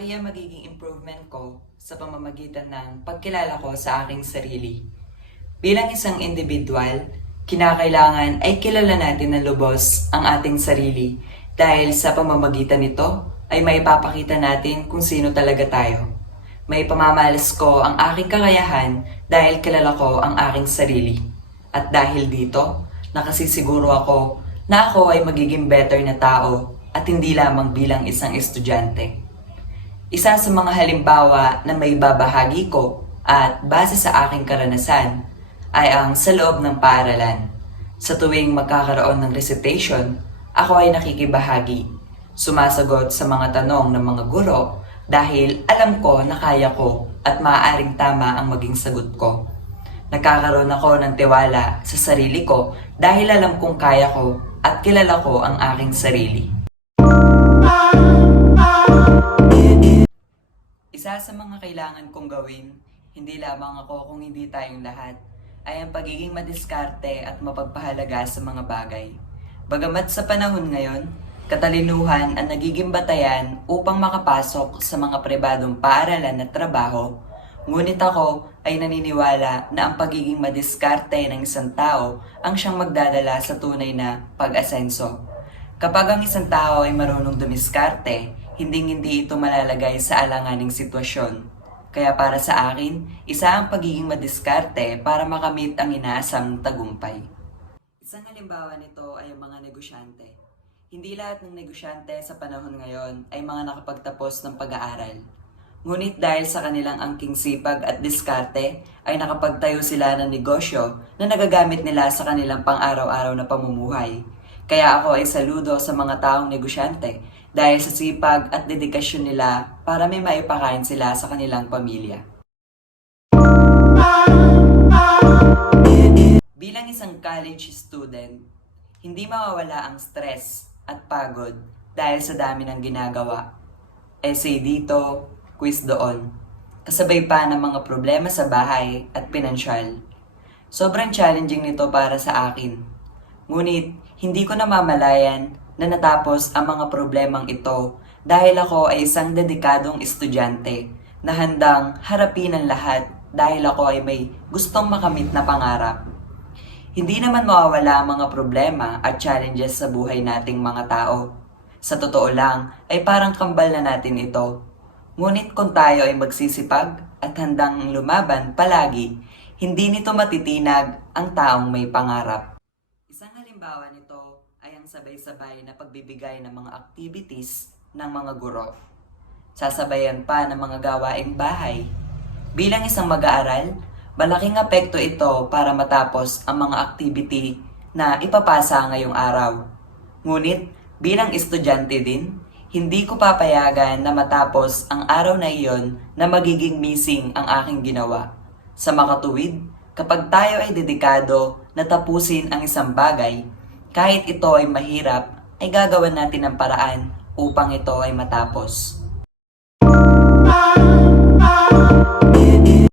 Malaki ang magiging improvement ko sa pamamagitan ng pagkilala ko sa aking sarili. Bilang isang individual, kinakailangan ay kilala natin ng lubos ang ating sarili dahil sa pamamagitan nito ay maipapakita natin kung sino talaga tayo. May pamamalas ko ang aking kakayahan dahil kilala ko ang aking sarili. At dahil dito, nakasisiguro ako na ako ay magiging better na tao at hindi lamang bilang isang estudyante. Isa sa mga halimbawa na may babahagi ko at base sa aking karanasan ay ang sa loob ng paaralan. Sa tuwing magkakaroon ng recitation, ako ay nakikibahagi. Sumasagot sa mga tanong ng mga guro dahil alam ko na kaya ko at maaaring tama ang maging sagot ko. Nagkakaroon ako ng tiwala sa sarili ko dahil alam kong kaya ko at kilala ko ang aking sarili. Isa sa mga kailangan kong gawin, hindi lamang ako kung hindi tayong lahat, ay ang pagiging madiskarte at mapagpahalaga sa mga bagay. Bagamat sa panahon ngayon, katalinuhan ang nagiging batayan upang makapasok sa mga pribadong paaralan at trabaho, ngunit ako ay naniniwala na ang pagiging madiskarte ng isang tao ang siyang magdadala sa tunay na pag-asenso. Kapag ang isang tao ay marunong dumiskarte, hindi ito malalagay sa alanganing sitwasyon. Kaya para sa akin, isa ang pagiging madiskarte para makamit ang inaasam tagumpay. Isang halimbawa nito ay ang mga negosyante. Hindi lahat ng negosyante sa panahon ngayon ay mga nakapagtapos ng pag-aaral. Ngunit dahil sa kanilang angking sipag at diskarte, ay nakapagtayo sila ng negosyo na nagagamit nila sa kanilang pang-araw-araw na pamumuhay. Kaya ako ay saludo sa mga taong negosyante dahil sa sipag at dedikasyon nila para may maipakain sila sa kanilang pamilya. Bilang isang college student, hindi mawawala ang stress at pagod dahil sa dami ng ginagawa. Essay dito, quiz doon. Kasabay pa ng mga problema sa bahay at pinansyal. Sobrang challenging nito para sa akin. Ngunit, hindi ko namamalayan na natapos ang mga problemang ito dahil ako ay isang dedikadong estudyante na handang harapin ang lahat dahil ako ay may gustong makamit na pangarap. Hindi naman mawawala ang mga problema at challenges sa buhay nating mga tao. Sa totoo lang ay parang kambal na natin ito. Ngunit kung tayo ay magsisipag at handang lumaban palagi, hindi nito matitinag ang taong may pangarap. Isang halimbawa nito ay ang sabay-sabay na pagbibigay ng mga activities ng mga guro. Sasabayan pa ng mga gawaing bahay. Bilang isang mag-aaral, malaking apekto ito para matapos ang mga activity na ipapasa ngayong araw. Ngunit bilang estudyante din, hindi ko papayagan na matapos ang araw na iyon na magiging missing ang aking ginawa. Sa makatuwid, kapag tayo ay dedikado na tapusin ang isang bagay, kahit ito ay mahirap, ay gagawan natin ng paraan upang ito ay matapos.